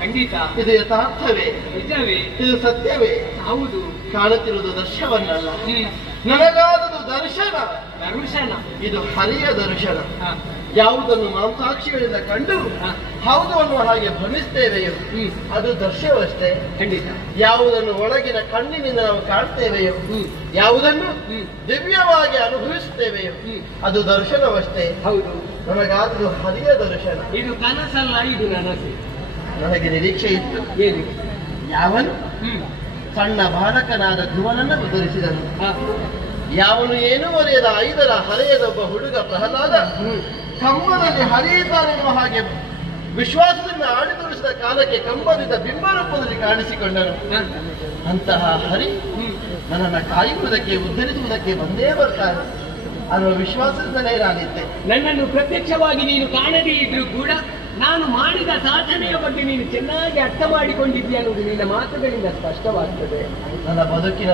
ಖಂಡಿತ ಇದು ಯಥಾರ್ಥವೇ? ನಿಜವೇ? ಇದು ಸತ್ಯವೇ? ಹೌದು. ಕಾಣುತ್ತಿರುವುದು ದರ್ಶವನ್ನಲ್ಲ, ನನಗಾದುದು ದರ್ಶನ. ದರ್ಶನ ಇದು ಹರಿಯ ದರ್ಶನ. ಯಾವುದನ್ನು ಮಾಂಸಾಕ್ಷಿಗಳಿಂದ ಕಂಡು ಹೌದು ಅನ್ನುವ ಹಾಗೆ ಭ್ರಮಿಸ್ತೇವೆಯೋ ಅದು ದರ್ಶವಷ್ಟೇ. ಖಂಡಿತ. ಯಾವುದನ್ನು ಒಳಗಿನ ಕಣ್ಣಿನಿಂದ ನಾವು ಕಾಣ್ತೇವೆಯೋ, ಯಾವುದನ್ನು ದಿವ್ಯವಾಗಿ ಅನುಭವಿಸುತ್ತೇವೆಯೋ ಅದು ದರ್ಶನವಷ್ಟೇ. ಹೌದು. ನನಗಾದುದು ಹರಿಯ ದರ್ಶನ. ಇದು ಕನಸಲ್ಲ, ಇದು ನನಸು. ನನಗೆ ನಿರೀಕ್ಷೆ ಇತ್ತು. ಏನು? ಯಾವನು ಸಣ್ಣ ಬಾಲಕನಾದ ಧ್ರುವನನ್ನು ಉದ್ಧರಿಸಿದನು, ಯಾವನು ಏನೂ ಒರೆಯದ 5ರ ಹರೆಯದೊಬ್ಬ ಹುಡುಗ ಪ್ರಹ್ಲಾದ ಕಂಬದಲ್ಲಿ ಹರಿಯುತ್ತಾನೆನ್ನುವ ಹಾಗೆ ವಿಶ್ವಾಸದಿಂದ ಆಡಿ ತೋರಿಸಿದ ಕಾಲಕ್ಕೆ ಕಂಬದಿಂದ ಬಿಂಬರೂಪದಲ್ಲಿ ಕಾಣಿಸಿಕೊಂಡನು. ಅಂತಹ ಹರಿ ನನ್ನನ್ನು ಕಾಯುವುದಕ್ಕೆ ಉದ್ಧರಿಸುವುದಕ್ಕೆ ಬಂದೇ ಬರ್ತಾನೆ ಅನ್ನುವ ವಿಶ್ವಾಸದಿಂದಲೇ ನಾನಿದ್ದೆ. ನನ್ನನ್ನು ಪ್ರತ್ಯಕ್ಷವಾಗಿ ನೀನು ಕಾಣದೇ ಇದ್ರೂ ಕೂಡ ನಾನು ಮಾಡಿದ ಸಾಧನೆಯ ಬಗ್ಗೆ ನೀನು ಚೆನ್ನಾಗಿ ಅರ್ಥ ಮಾಡಿಕೊಂಡಿದ್ದೀಯ ಅನ್ನೋದು ನಿನ್ನ ಮಾತುಗಳಿಂದ ಸ್ಪಷ್ಟವಾಗ್ತದೆ. ನನ್ನ ಬದುಕಿನ